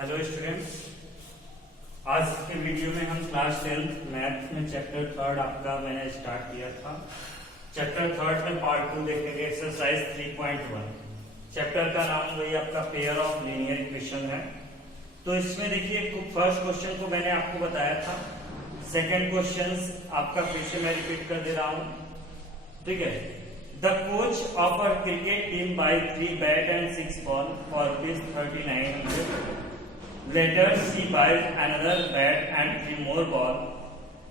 Hello students, आज के video में हम क्लास 10th मैथ में चैप्टर 3 आपका मैंने स्टार्ट किया था। चैप्टर 3 में पार्ट 2 देखेंगे, एक्सरसाइज 3.1। चैप्टर का नाम वही आपका पेयर ऑफ लीनियर इक्वेशन है। तो इसमें देखिए, फर्स्ट क्वेश्चन को मैंने आपको बताया था, सेकेंड क्वेश्चन आपका फिर से मैं रिपीट कर दे रहा हूं, ठीक है। The coach offered cricket team buy 3 bat and 6 ball for ₹3900. Later, she buys another bat and 3 more ball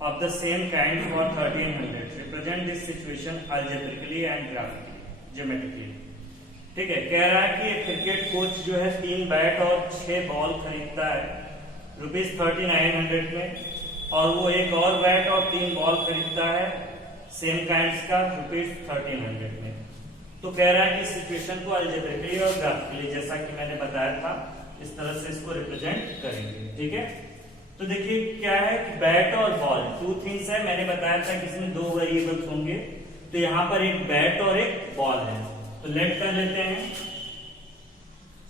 of the same kind for $1300. Represent this situation algebraically and geometrically. ठीक है, कह रहा है कि क्रिकेट कोच जो है 3 bat और 6 ball खरीदता है ₹3900 में, और वो एक और बैट और 3 बॉल खरीदता है सेम काइंड्स का ₹1300 में। तो कह रहा है कि सिचुएशन को अलजेब्रिकली और ग्राफिकली, जैसा कि मैंने बताया था, इस तरह से इसको रिप्रेजेंट करेंगे, ठीक है। तो देखिए क्या है कि बैट और बॉल 2 थिंग्स है। मैंने बताया था कि इसमें 2 वेरिएबल्स होंगे, तो यहाँ पर एक बैट और एक बॉल है। तो लेट कर लेते हैं।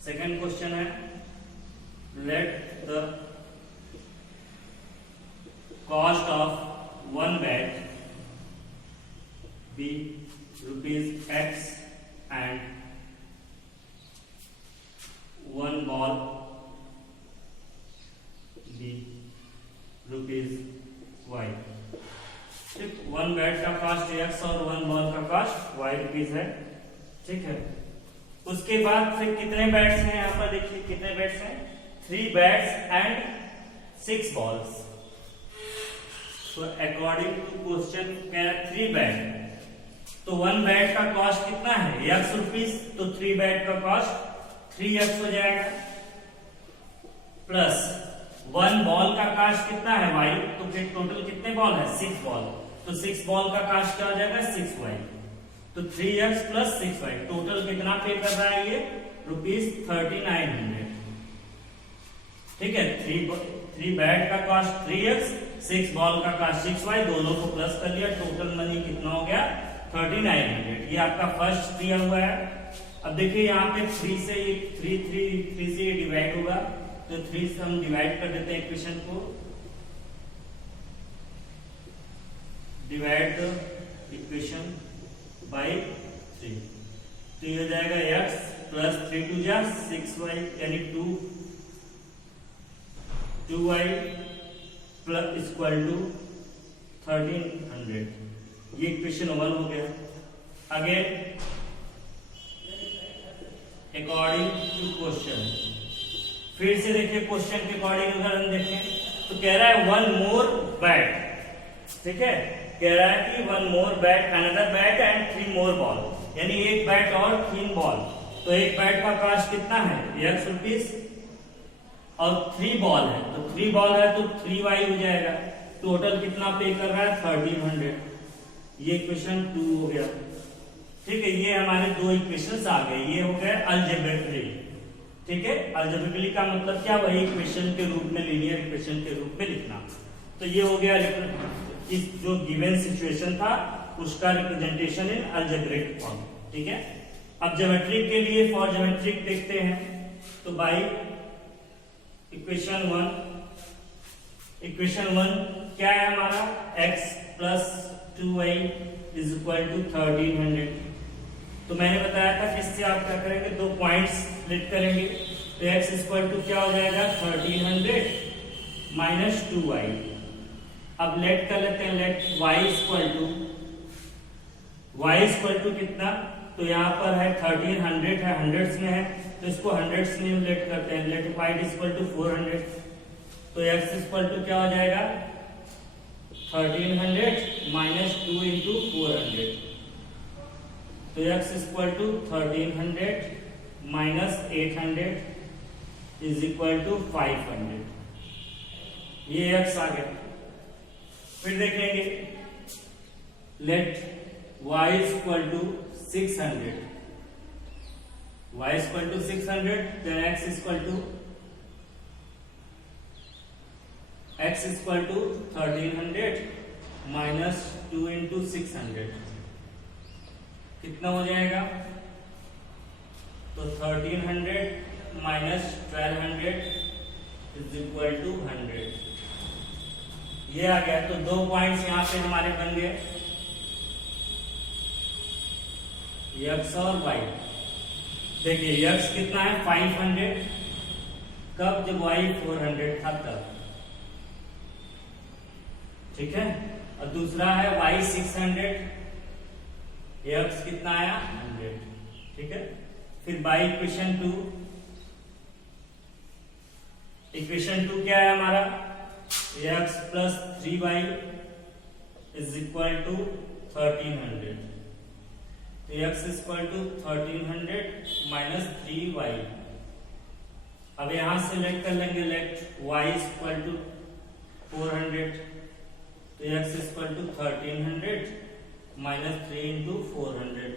सेकंड क्वेश्चन है, let the cost of 1 bat be ₹X and 1 ball be ₹Y। ठीक, 1 बैट का कॉस्ट X और 1 बॉल का कॉस्ट Y रुपीज है, ठीक है। उसके बाद फिर कितने बैट्स हैं यहाँ पर, देखिए कितने बैट्स हैं, 3 बैट्स एंड 6 बॉल्स। तो अकॉर्डिंग टू क्वेश्चन कह रहा है 3 बैट, तो 1 बैट का कॉस्ट कितना है X रुपीज, तो 3 बैट का कॉस्ट 3X हो जाएगा, प्लस 1 बॉल का कॉस्ट कितना है Y, तो फिर टोटल कितने बॉल है 6 बॉल, तो 6 बॉल का कॉस्ट क्या हो जाएगा 6Y, तो 3X प्लस 6Y। टोटल कितना पे कर रहा है ये ₹3900, ठीक है। 3 बैट का कॉस्ट 3X, 6 बॉल का कॉस्ट 6Y, दोनों को प्लस कर लिया, टोटल मनी कितना हो गया 3900। ये आपका फर्स्ट दिया हुआ है। अब देखिए यहाँ पे 3 से ये डिवाइड होगा, तो 3 से हम डिवाइड कर देते हैं इक्वेशन को। डिवाइड द इक्वेशन बाय 3, तो ये हो जाएगा x प्लस 3 2 जा 6y, यानी 2y प्लस इक्वल टू 1300। ये इक्वेशन 1 हो गया। अगेन अकॉर्डिंग टू क्वेश्चन, फिर से देखिए क्वेश्चन के अकॉर्डिंग अगर हम देखें तो कह रहा है 1 मोर बैट, ठीक है। कह रहा है कि 1 more bat, another bat and 3 more ball, यानी 1 बैट और 3 बॉल। तो 1 बैट का कॉस्ट कितना है X रुपीज, और 3 बॉल है, तो 3 बॉल है तो 3Y हो जाएगा। टोटल कितना पे कर रहा है 1300। ये इक्वेशन 2 हो गया, ठीक है। ये हमारे 2 इक्वेशंस आ गए, ये हो गए अलजेब्रिकली, ठीक है। अलजेब्रिकली का मतलब क्या, वही इक्वेशन के रूप में, लीनियर इक्वेशन के रूप में लिखना। तो ये हो गया इस जो गिवन सिचुएशन था उसका रिप्रेजेंटेशन इन अलजेब्रिक फॉर्म, ठीक है। अब ज्योमेट्रिक के लिए, फॉर ज्योमेट्रिक देखते हैं, तो बाई इक्वेशन 1 क्या है हमारा, x plus 2y is equal to 1300। तो मैंने बताया था कि इससे आप क्या करेंगे, 2 पॉइंट्स स्प्लिट करेंगे, तो x इक्वल टू क्या हो जाएगा 1300 माइनस 2y। अब लेट कर लेते हैं, लेट y इक्वल टू कितना, तो यहाँ पर है 1300 है, हंड्रेड्स में है, तो इसको हंड्रेड्स में लेट करते हैं। लेट y इक्वल टू 400, तो x इक्वल टू क्या हो जाएगा 1300 माइनस 2 इंटू 400, तो x equal to 1300 minus 800 is equal to 500। ये x आ गया। फिर देखेंगे, let y equal to 600, y equal to 600, then x equal to 1300 minus 2 into 600, कितना हो जाएगा, तो 1300 माइनस 1200 इज इक्वल टू 100। ये आ गया। तो 2 पॉइंट्स यहां पे हमारे बन गए, x और y। देखिए x कितना है 500, कब? जब y 400 था तब, ठीक है। और दूसरा है y 600, x कितना आया 100, ठीक है। फिर बाई इक्वेशन 2, इक्वेशन 2 क्या है हमारा? x plus 3y is equal to 1300। तो x is equal to 1300 minus 3y। अब यहां से लेट कर लेंगे, let y is equal to 400, तो x is equal to 1300 minus 3 into 400,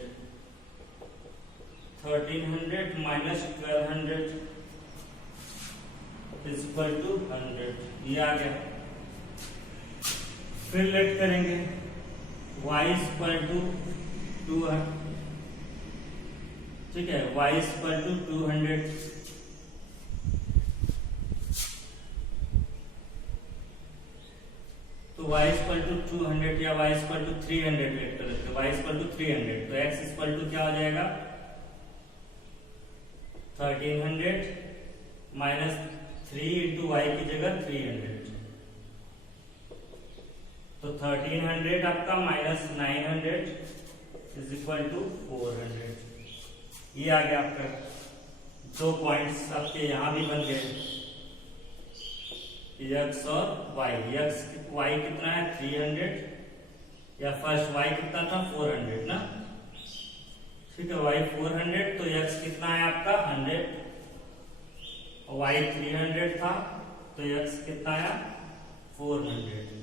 1300 minus 1200 is equal to 100। ये आ गया। फिर लेट करेंगे y इज इक्वल टू 200, ठीक है, y इज इक्वल टू 200, तो y इज इक्वल टू 200 या y is equal to 300 let कर लेते हैं। y इज इक्वल टू 300, तो x इज इक्वल टू क्या हो जाएगा 1300 माइनस 3 इंटू वाई की जगह 300, तो 1300 आपका माइनस 900 इज इक्वल टू 400। ये आ गया आपका। 2 पॉइंट्स आपके यहां भी बन गए, x और y। y कितना है 300, या फर्स्ट y कितना था 400 ना, ठीक है। y 400, तो x कितना है आपका 100, और y 300 था, तो x कितना आया 400।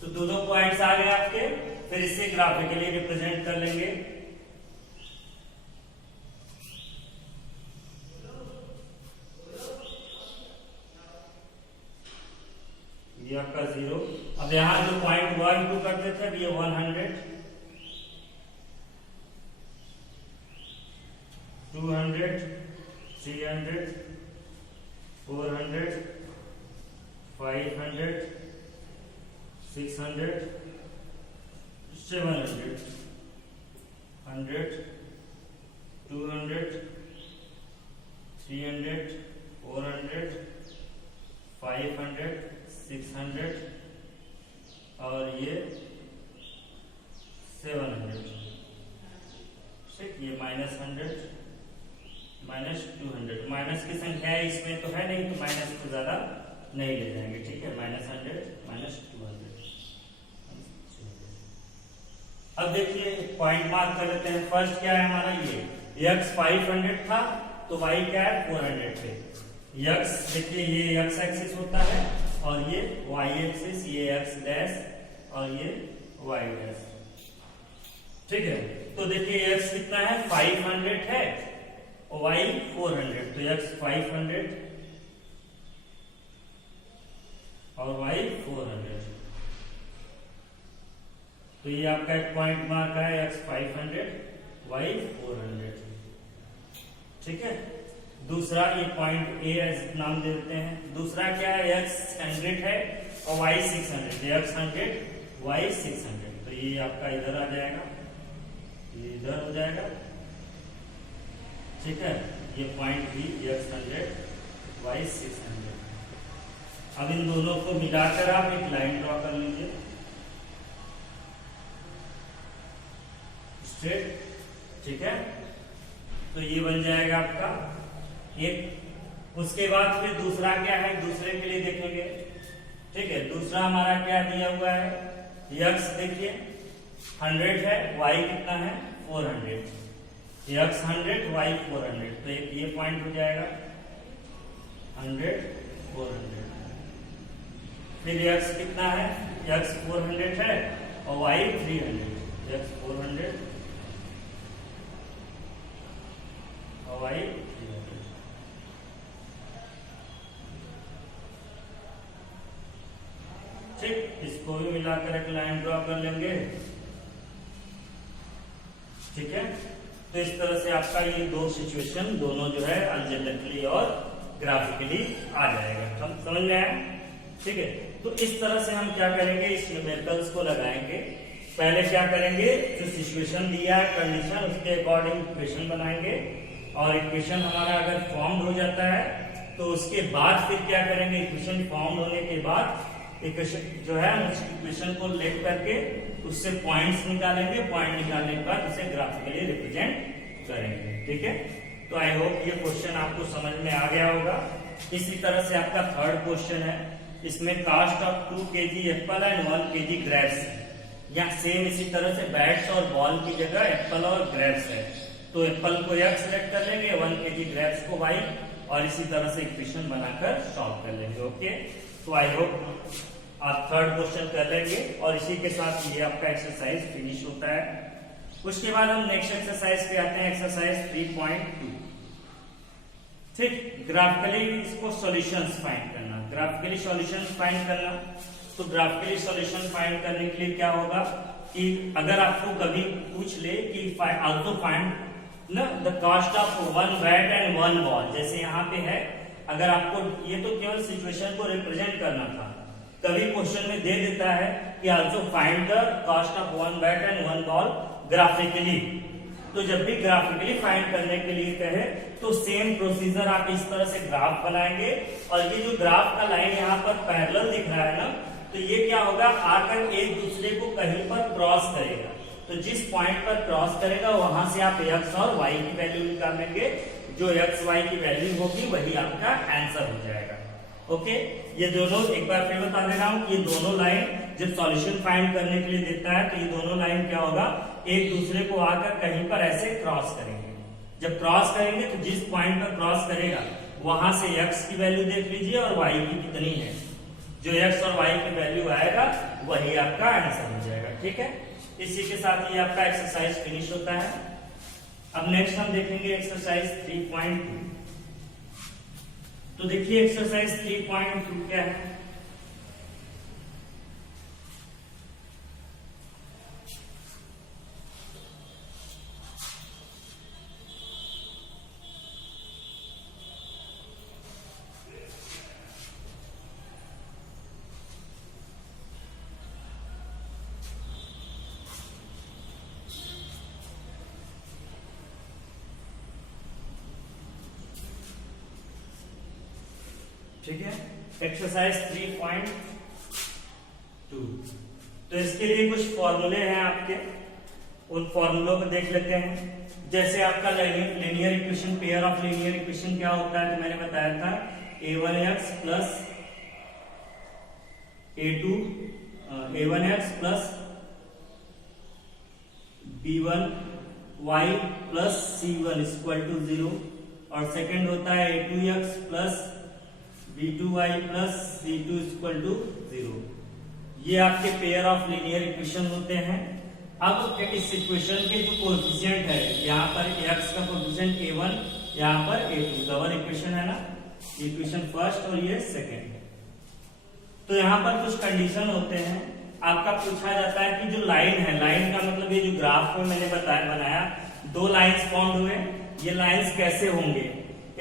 तो दोनों पॉइंट्स आ गए आपके। फिर इसे ग्राफिकली रिप्रेजेंट कर लेंगे। ये आपका 0। अब यहां जो पॉइंट 1 2 करते थे, अब ये 100, 200, 300, 400, 500, 600, 700, 100, 200, 300, 400, 500, 600 और ये 700, ठीक। ये -100 -200, माइनस की संख्या है इसमें तो है नहीं, तो माइनस को ज्यादा नहीं ले जाएंगे, ठीक है। -100 -200। अब देखिए पॉइंट मार्क कर लेते हैं। फर्स्ट क्या है हमारा, ये x 500 था, तो y क्या है 400 थे। x देखिए ये x एक्सिस होता है, और ये y एक्सिस, ये x डैश और ये y डैश, ठीक है। तो देखिए x कितना है 500 है और y 400, तो x 500 और y 400, तो ये आपका एक पॉइंट मार्क है x 500 y 400, ठीक है। दूसरा ये पॉइंट A नाम दे देते हैं। दूसरा क्या है x 100 है और y 600, x 100 y 600, तो ये आपका इधर आ जाएगा, ये इधर हो जाएगा, ठीक है। ये पॉइंट भी x 100 y 600। अब इन दोनों को मिलाकर आप एक लाइन ड्रॉ कर लीजिए स्ट्रेट, ठीक है। तो ये बन जाएगा आपका एक। उसके बाद फिर दूसरा क्या है, दूसरे के लिए देखेंगे, ठीक है। दूसरा हमारा क्या दिया हुआ है, x देखिए 100 है, y कितना है 400, x 100 y 400, तो एक ये पॉइंट हो जाएगा 100 400। फिर x कितना है, x 400 है और y 300, x 400 और y 300, ठीक। इसको भी मिलाकर एक लाइन ड्रॉ कर लेंगे, ठीक है। तो इस तरह से आपका ये दो सिचुएशन दोनों जो है अलजेब्रिकली और ग्राफिकली आ जाएगा। हम समझ में आया? ठीक है, तो इस तरह से हम क्या करेंगे, इस न्यूमेरिकल्स को लगाएंगे। पहले क्या करेंगे, जो सिचुएशन दिया है कंडीशन, उसके अकॉर्डिंग इक्वेशन बनाएंगे, और इक्वेशन हमारा अगर फॉर्म हो जाता है तो उसके बाद फिर क्या करेंगे, इक्वेशन फॉर्म होने के बाद इक्वेशन जो है उस इक्वेशन को लेट करके उससे पॉइंट्स निकालेंगे, पॉइंट निकालने के बाद उसे ग्राफिकली रिप्रेजेंट करेंगे। ठीक है, तो आई होप ये क्वेश्चन आपको समझ में आ गया होगा। इसी तरह से आपका थर्ड क्वेश्चन है, इसमें cost of 2 kg apple and 1 kg grapes है। या सेम इसी तरह से बैट्स और बॉल की जगह एप्पल और ग्रेप्स है, तो एप्पल को x सेलेक्ट कर लेंगे, 1 kg ग्रेप्स को y, और इसी तरह से इक्वेशन बनाकर सॉल्व कर लेंगे। ओके, तो आई होप आप थर्ड क्वेश्चन कर लेंगे, और इसी के साथ ये आपका एक्सरसाइज फिनिश होता है। उसके बाद हम नेक्स्ट एक्सरसाइज पे आते हैं, एक्सरसाइज 3.2। ठीक, ग्राफिकली इसको सॉल्यूशंस फाइंड करना, ग्राफिकली सॉल्यूशंस फाइंड करना। तो ग्राफिकली सॉल्यूशन फाइंड करने के लिए क्या होगा कि अगर आपको कभी पूछ ले कि also find the cost of 1 bat and 1 ball, जैसे यहाँ पे है, अगर आपको ये तो केवल सिचुएशन को रिप्रेजेंट करना था, कभी क्वेश्चन में दे देता है कि also find the cost of 1 bat and 1 ball graphically, तो जब भी ग्राफिकली फाइंड करने के लिए कहे तो सेम प्रोसीजर आप इस तरह से ग्राफ बनाएंगे, और ये जो ग्राफ का लाइन यहाँ पर पैरेलल दिख रहा है ना, तो ये क्या होगा, आकर एक दूसरे को कहीं पर क्रॉस करेगा, तो जिस पॉइंट पर क्रॉस करेगा वहां से आप x और y की वैल्यू निकालेंगे, जो x y की वैल्यू होगी वही आपका आंसर हो जाएगा। ओके, ये दोनों एक बार फिर बता दे रहा हूं, ये दोनों लाइन जब सॉल्यूशन फाइंड करने के लिए देता है तो ये दोनों लाइन क्या होगा, एक दूसरे को आकर कहीं पर ऐसे क्रॉस करेंगे। जब क्रॉस करेंगे तो जिस पॉइंट पर क्रॉस करेगा वहां से x की वैल्यू देख लीजिए और y की कितनी है, जो x और y की वैल्यू आएगा वही आपका आंसर हो जाएगा। ठीक है, इसी के साथ ये आपका एक्सरसाइज फिनिश होता है। अब नेक्स्ट हम देखेंगे एक्सरसाइज 3.2। तो देखिए एक्सरसाइज 3.2 क्या है। ठीक है, एक्सरसाइज 3.2। तो इसके लिए कुछ फॉर्मूले हैं आपके, उन फॉर्मूलों को देख लेते हैं। जैसे आपका linear equation, pair of linear equation क्या होता है, तो मैंने बताया था a1x plus a1x plus b1y plus c1 equal to 0, और सेकेंड होता है a2x plus b2y plus c2 equal to 0। ये आपके पेयर ऑफ लीनियर इक्वेशन होते हैं। अब इस इक्वेशन के जो कोएफिशिएंट है, यहाँ पर x का कोएफिशिएंट a1, यहाँ पर a2, डबल इक्वेशन है ना, इक्वेशन फर्स्ट और ये सेकेंड। तो यहाँ पर कुछ कंडीशन होते हैं, आपका पूछा जाता है कि जो लाइन है, लाइन का मतलब ये जो ग्राफ में मैंने बनाया, दो लाइंस फॉर्म हुए, ये लाइंस कैसे होंगे,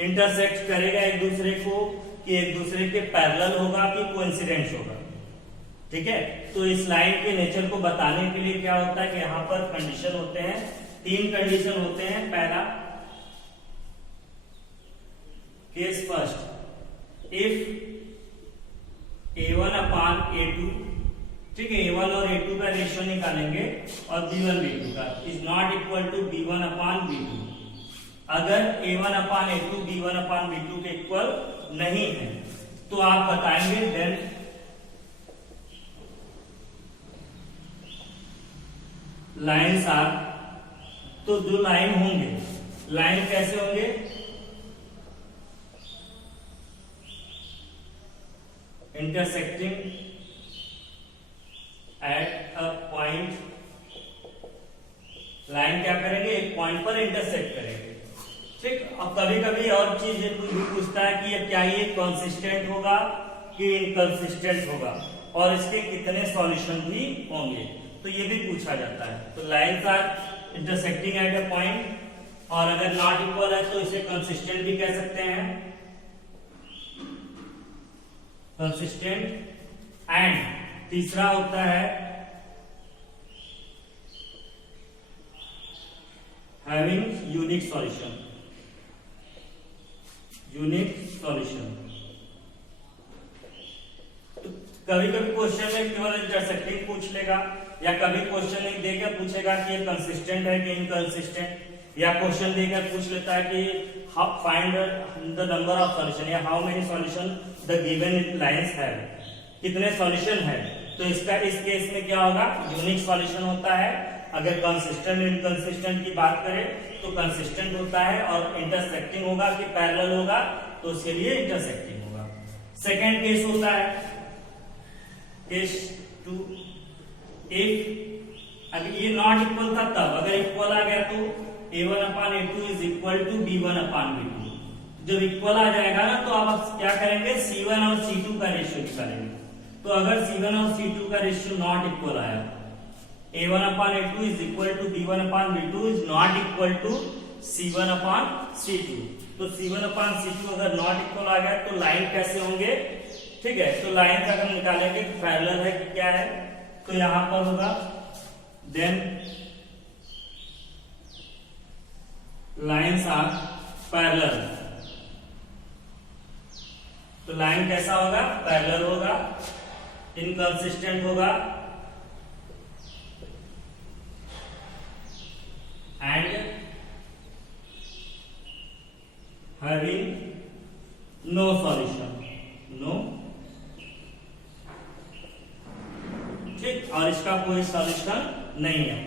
इंटरसेक्ट करेगा एक दूसरे को, कि एक दूसरे के पैरेलल होगा कि कोइंसिडेंस होगा। ठीक है, तो इस लाइन के नेचर को बताने के लिए क्या होता है कि यहाँ पर कंडीशन होते हैं, 3 कंडीशन होते हैं। पहला case first, if a1 upon a2, ठीक है, a1 और a2 का रेशियो निकालेंगे और b1 b2 का is not equal to b1 upon b2। अगर a1 अपान a2 b1 अपान b2 के इक्वल नहीं है तो आप बताएंगे देन लाइन्स आर, तो जो लाइन होंगे, लाइन कैसे होंगे, intersecting at a point. Line क्या करेंगे, एक पॉइंट पर इंटरसेक्ट करेंगे। ठीक, अब कभी कभी और चीज भी पूछता है कि क्या ये कंसिस्टेंट होगा कि इनकंसिस्टेंट होगा, और इसके कितने सॉल्यूशन भी होंगे, तो ये भी पूछा जाता है। तो lines are intersecting at a point, और अगर नॉट इक्वल है तो इसे कंसिस्टेंट भी कह सकते हैं। कंसिस्टेंट एंड तीसरा होता है having unique solution. Unique solution तो कभी कभी क्वेश्चन में केवल इंटरसेक्टिंग पूछ लेगा, या कभी क्वेश्चन एक देकर पूछेगा कि ये कंसिस्टेंट है कि इनकंसिस्टेंट, या क्वेश्चन देकर पूछ लेता है कि find the number of solution या how many solution the given lines है, कितने सॉल्यूशन है। तो इसका इस केस में क्या होगा, यूनिक सॉल्यूशन होता है। अगर कंसिस्टेंट इनकंसिस्टेंट की बात करें तो कंसिस्टेंट होता है, और इंटरसेक्टिंग होगा कि पैरेलल होगा तो उसके लिए इंटरसेक्टिंग होगा। सेकेंड केस होता है केस 2, इफ अगर ये नॉट इक्वल था तब, अगर इक्वल आ गया तो A1/A2 is equal to B1/B2। जब इक्वल आ जाएगा ना तो आप क्या करेंगे, C1 और C2 का रेशियो निकालेंगे। तो अगर C1 और C2 का रेशियो नॉट इक्वल आया, A1/A2 is equal to B1/B2 is not equal to C1/C2। तो C1/C2 अगर नॉट इक्वल आ गया तो लाइन कैसे होंगे, ठीक है। तो लाइन का हम निकालेंगे पैरेलल है कि क्या है, तो यहां पर होगा देन लाइन्स आर पैरेलल। तो लाइन कैसा होगा, पैरेलल होगा, इनकंसिस्टेंट होगा and having no solution, no, ठीक, और इसका कोई सॉल्यूशन नहीं है।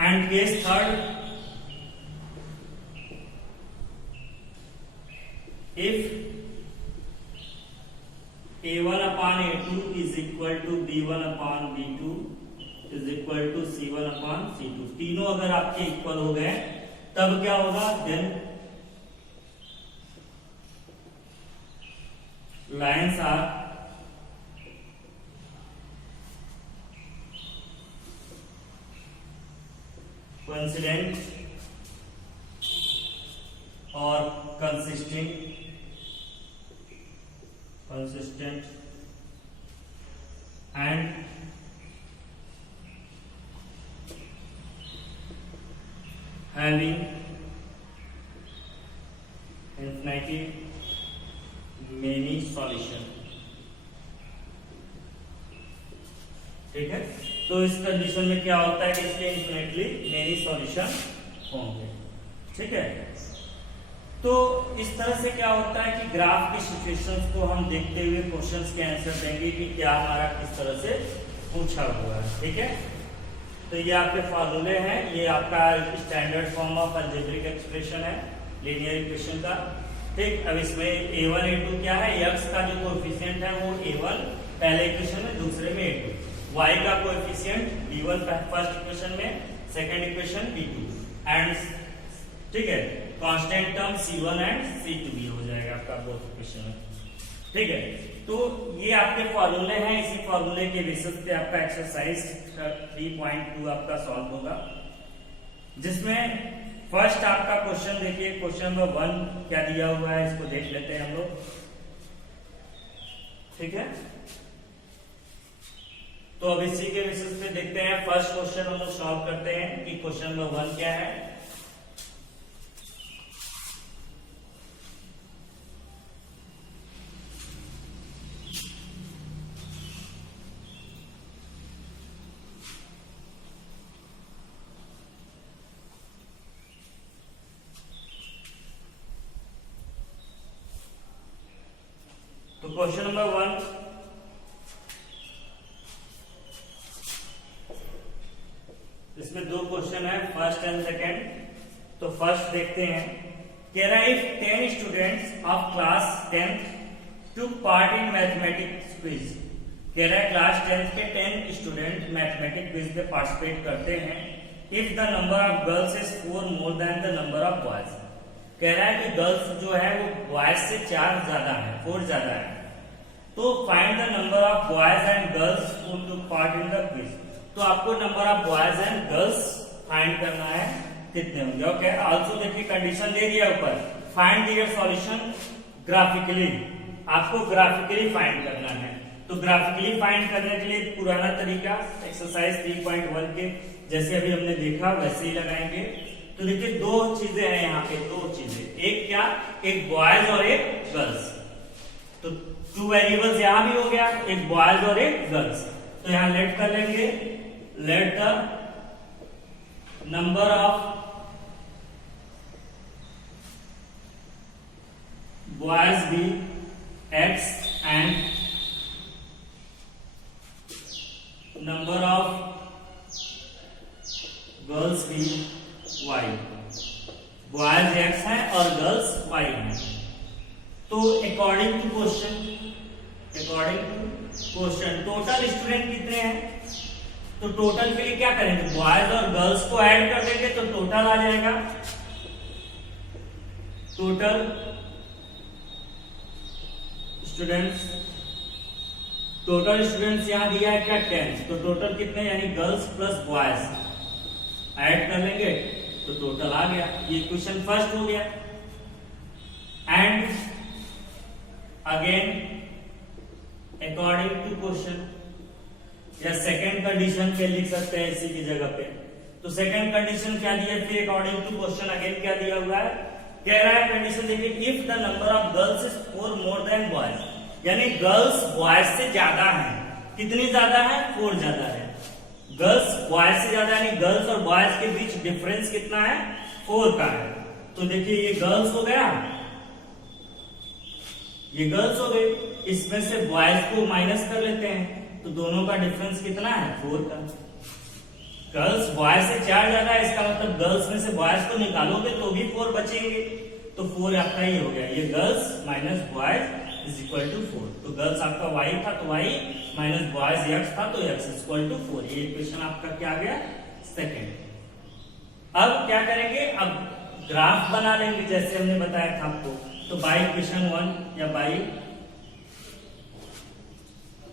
And case third, if A1/A2 is equal to B1/B2 is equal to C1/C2, तीनों अगर आपके इक्वल हो गए तब क्या होगा, देन लाइन्स आर coincident और consistent and having infinitely many solution, ठीक है। तो इस कंडीशन में क्या होता है कि इसके इंफिनिटली मेनी सॉल्यूशन होंगे, ठीक है। तो इस तरह से क्या होता है कि ग्राफ की सिचुएशंस को हम देखते हुए क्वेश्चंस के आंसर देंगे कि क्या हमारा किस तरह से पूछा हुआ है, ठीक है। तो ये आपके फॉर्मूले हैं, ये आपका standard form of algebraic expression है लीनियर इक्वेशन का, ठीक। अब इसमें A1 A2 क्या है, x का जो कोएफिशिएंट है वो A1 पहले इक्वेशन में, दूसरे में A2, y का कोएफिशिएंट B1 फर्स्ट इक्वेशन में, सेकंड इक्वेशन B2 एंड, ठीक है, constant term C1 and C2 भी हो जाएगा आपका बोथ इक्वेशन में, ठीक है। तो ये आपके फॉर्मूले हैं, इसी फॉर्मूले के बेसिस पे आपका एक्सरसाइज 3.2 आपका सॉल्व होगा, जिसमें फर्स्ट आपका क्वेश्चन देखिए, क्वेश्चन नंबर 1 क्या दिया हुआ है इसको देख लेते हैं हम लोग, ठीक है। तो अब इसी के बेसिस पे देखते हैं, फर्स्ट क्वेश्चन हम लोग सॉल्व करते हैं कि क्वेश्चन नंबर 1 क्या है। तो क्वेश्चन नंबर 1, इसमें दो क्वेश्चन है, फर्स्ट एंड सेकंड। तो फर्स्ट देखते हैं, कह रहा है if 10 students of class 10th took part in mathematics quiz, कह रहा है क्लास 10th के 10 स्टूडेंट मैथमेटिक्स क्विज में पार्टिसिपेट करते हैं, if the number of girls is 4 more than the number of boys, कह रहा है कि गर्ल्स जो है वो बॉयज से 4 ज्यादा है, 4 ज्यादा है। तो find the number of boys and girls who took part in the quiz, तो आपको number of boys and girls find करना है कितने होंगे। ओके, आल्सो देखिए कंडीशन दे दिया ऊपर, फाइंड देयर सॉल्यूशन ग्राफिकली, आपको ग्राफिकली फाइंड करना है। तो ग्राफिकली फाइंड करने के लिए पुराना तरीका एक्सरसाइज 3.1 के जैसे अभी हमने देखा वैसे ही लगाएंगे। तो देखिए दो चीजें हैं यहाँ पे, दो चीजें, एक क्या, एक बॉयज और एक गर्ल्स। तो टू वेरिएबल्स यहां भी हो गया, एक बॉयज और एक गर्ल्स। तो यहां लेट कर लेंगे, let the number of boys be x and number of girls भी y। बॉयज x है और गर्ल्स y है। तो according to question total student कितने हैं? तो टोटल के लिए क्या करेंगे, बॉयज और गर्ल्स को ऐड कर देंगे तो टोटल आ जाएगा। टोटल स्टूडेंट्स यहां दिया है क्या, 10। तो टोटल कितने, यानी गर्ल्स प्लस बॉयज ऐड कर लेंगे तो टोटल आ गया। ये क्वेश्चन फर्स्ट हो गया। And again according to question, या सेकेंड कंडीशन पे लिख सकते हैं इसी की जगह पे। तो सेकेंड कंडीशन क्या दिया, फिर अकॉर्डिंग टू क्वेश्चन अगेन क्या दिया हुआ है, कह रहा है कंडीशन देखिए, if the number of girls is 4 more than boys, यानी गर्ल्स बॉयज से ज्यादा है। कितनी ज्यादा है, 4 ज्यादा है। गर्ल्स बॉयज से ज्यादा यानी गर्ल्स और बॉयज के बीच डिफरेंस कितना है, 4 का है। तो देखिए ये गर्ल्स हो गया, ये गर्ल्स हो गई, इसमें से बॉयज को माइनस कर लेते हैं तो दोनों का डिफरेंस कितना है, 4 का। गर्ल्स बॉयज से 4 ज्यादा है, इसका मतलब गर्ल्स में से बॉयज को निकालोगे तो भी 4 बचेंगे। तो 4 आपका ही हो गया, ये girls minus boys is equal to 4। तो गर्ल्स आपका y था तो y माइनस बॉयज x था तो x इज इक्वल टू 4। ये इक्वेशन आपका क्या आ गया, सेकेंड। अब क्या करेंगे, अब ग्राफ बना लेंगे जैसे हमने बताया था आपको। तो बाई इक्वेशन 1 या बाई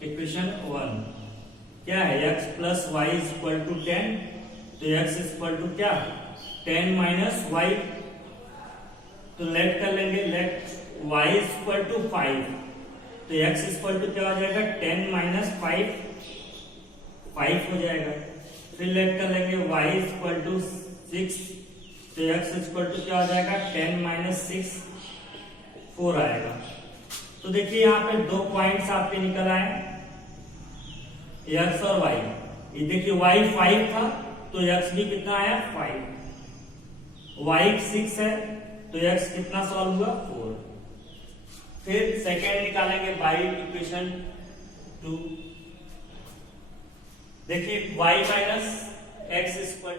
इक्वेशन 1 क्या है, x plus y is equal to 10। तो x इज इक्वल टू क्या, 10 माइनस वाई। तो लेट कर लेंगे, let y is equal to 5। तो x इज इक्वल टू क्या हो जाएगा, 10 माइनस 5 हो जाएगा। फिर लेट कर लेंगे y इज इक्वल टू 6। तो x इज इक्वल टू क्या हो जाएगा, 10 माइनस 6 4 आएगा। तो देखिए यहाँ पे 2 पॉइंट्स आपके निकल आए, x और y। ये देखिए y 5 था तो x भी कितना आया, 5। y 6 है तो x कितना सॉल्व हुआ, 4। फिर सेकेंड निकालेंगे बाई इक्वेशन 2। देखिए y माइनस x इक्वल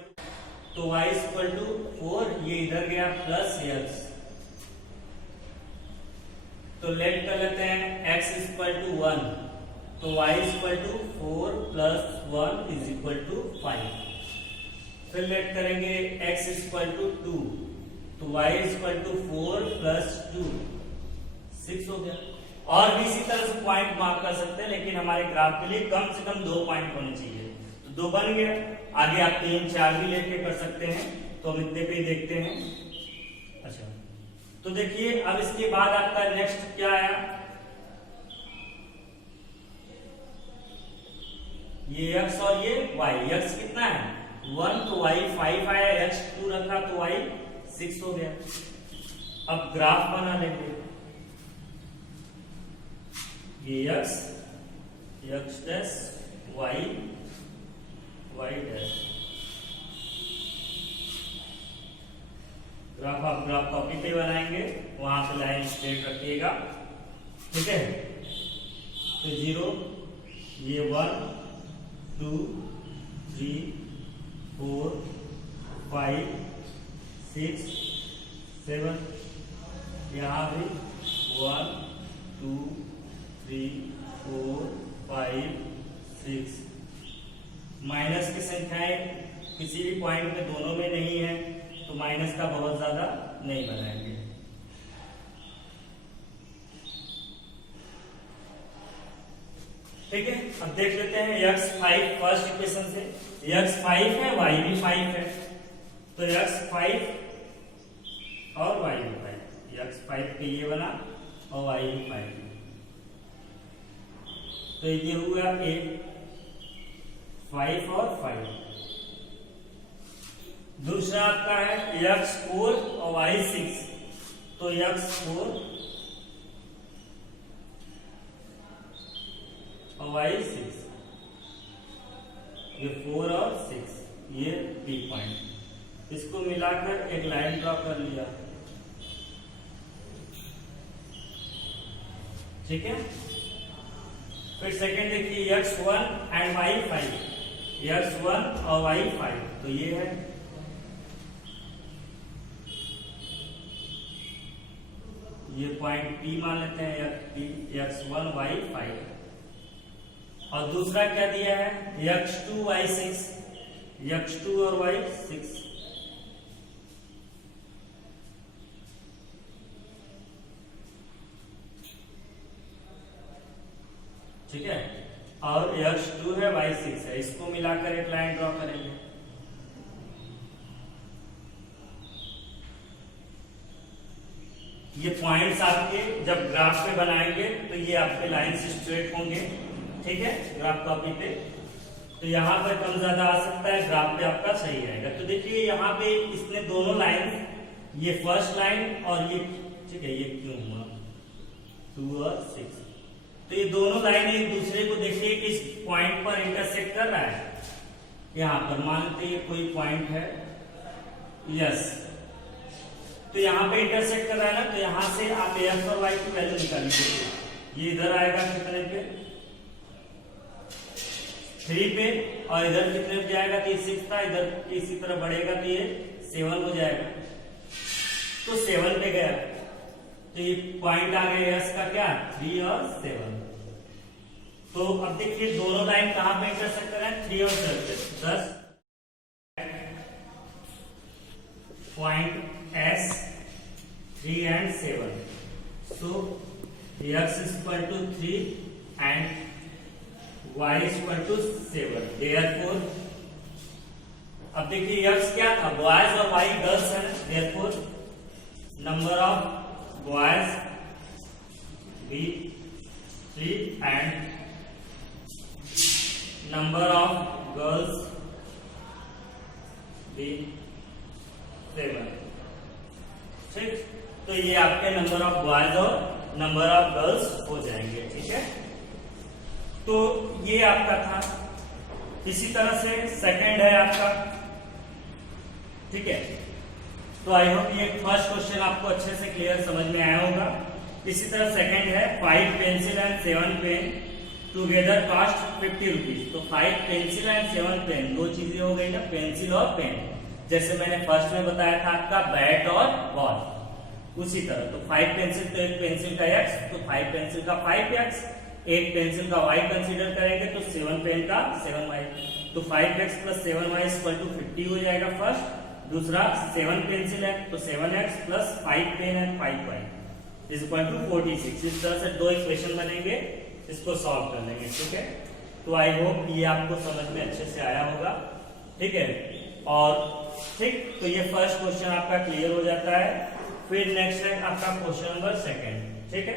तो y इक्वल टू 4, ये इधर गया प्लस x। तो लेट कर लेते हैं x इक्वल टू 1। तो y equal to 4 plus 1 is equal to 5। फिर लेट करेंगे x इक्वल टू 2। तो y इक्वल टू 4 प्लस 2 6 हो गया। और भी इसी तरह से पॉइंट मार्क कर सकते हैं, लेकिन हमारे ग्राफ के लिए कम से कम 2 पॉइंट होने चाहिए। तो 2 बन गया। आगे आप 3 4 भी लेके कर सकते हैं, तो हम इतने पे ही देखते हैं। अच्छा, तो देखिए अब इसके बाद आपका नेक्स्ट क्या आया, ये x और ये y। x कितना है, 1, तो y 5 आया, x 2 रखा तो y 6 हो गया। अब ग्राफ बना लेंगे, ये x dash y dash. Graph आप ग्राफ कॉपी पे बनाएंगे, वहां से लाइन स्ट्रेट रखिएगा, ठीक है। तो 0, ये 1 2 3 4 5 6 7, यहाँ भी 1 2 3 4 5 6। माइनस की संख्याएं किसी भी पॉइंट में दोनों में नहीं है, तो माइनस का बहुत ज्यादा नहीं बनाएंगे। ठीक है, अब देख लेते हैं x 5 फर्स्ट इक्वेशन से। x 5 है, y भी 5 है, तो x 5 और y भी 5। x 5 पे ये बना और y भी 5। तो ये हुआ 8, 5 और 5। दूसरा आपका है x4 और y6, तो x4 और y6, ये 4 और 6, ये P पॉइंट, इसको मिलाकर एक लाइन ड्रॉ कर लिया। ठीक है। फिर सेकंड देखिए x1 एंड y5, x1 और y5, तो ये है, ये पॉइंट P मान लेते हैं, x1 y5। और दूसरा क्या दिया है x2 y6, x2 और y6, ठीक है। और x2 है y6 है, इसको मिलाकर एक लाइन ड्रॉ करेंगे। ये पॉइंट्स आपके जब ग्राफ पे बनाएंगे तो ये आपके लाइन से स्ट्रेट होंगे, ठीक है, ग्राफ कॉपी पे। तो यहाँ पर कम ज्यादा आ सकता है, ग्राफ पे आपका सही रहेगा। तो देखिए यहाँ पे इसने दोनों लाइन, ये फर्स्ट लाइन और ये, ठीक है, ये क्यों हुआ 2 और 6, तो ये दोनों लाइन एक दूसरे को देखिए किस पॉइंट पर इंटरसेक्ट कर रहा है। यहाँ पर मानते हैं कोई पॉइंट है, यस, तो यहाँ पे इंटरसेक्ट कर रहा है ना, तो यहाँ से आप x और y की वैल्यू निकालिए। ये इधर आएगा कितने पे 3 पे, और इधर कितने पे जाएगा, तो 6 था, इधर इसी तरह बढ़ेगा तो ये 7 हो जाएगा, तो 7 पे गया, तो ये पॉइंट आ गया s का क्या 3 और 7। तो अब देखिए दोनों लाइन कहां पे इंटरसेक्ट कर रहे हैं, 3 और 7 पे, 10 point S 3 and 7, so x is equal to 3 and y is equal to 7, therefore अब देखिए x क्या था, बॉयज और y गर्ल्स है, therefore number of boys be 3 and number of girls be 7। ठीक, तो ये आपके नंबर ऑफ बॉयज और नंबर ऑफ गर्ल्स हो जाएंगे। ठीक है, तो ये आपका था। इसी तरह से सेकंड है आपका, ठीक है। तो आई होप ये फर्स्ट क्वेश्चन आपको अच्छे से क्लियर समझ में आया होगा। इसी तरह सेकंड है 5 pencil and 7 pen together cost 50 rupees. तो 5 पेंसिल एंड 7 पेन, दो चीजें हो गई ना, पेंसिल और पेन, जैसे मैंने फर्स्ट में बताया था आपका बैट और बॉल, उसी तरह। तो 5 पेंसिल, तो एक पेंसिल का x, तो 5 पेंसिल का 5x, एक पेंसिल का y कंसीडर करेंगे तो 7 पेन का 7y, तो 5x plus 7y equal to 50 हो जाएगा फर्स्ट। दूसरा 7 पेंसिल है तो 7x प्लस 5 पेन है 5y इज इक्वल टू 46। इस तरह से दो इक्वेशन बनेंगे, इसको सॉल्व कर लेंगे। ठीक है, तो आई होप ये आपको समझ में अच्छे से आया होगा। ठीक है, और ठीक, तो ये फर्स्ट क्वेश्चन आपका क्लियर हो जाता है। फिर नेक्स्ट है आपका क्वेश्चन नंबर सेकंड। ठीक है,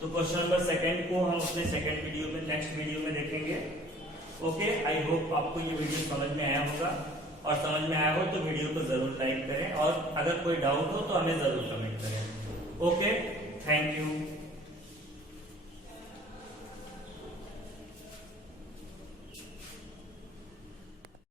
तो क्वेश्चन नंबर सेकंड को हम अपने सेकंड वीडियो में, नेक्स्ट वीडियो में देखेंगे। ओके, आई होप आपको ये वीडियो समझ में आया होगा, और समझ में आया हो तो वीडियो को जरूर लाइक करें, और अगर कोई डाउट हो तो हमें जरूर कमेंट करें। Okay, thank you.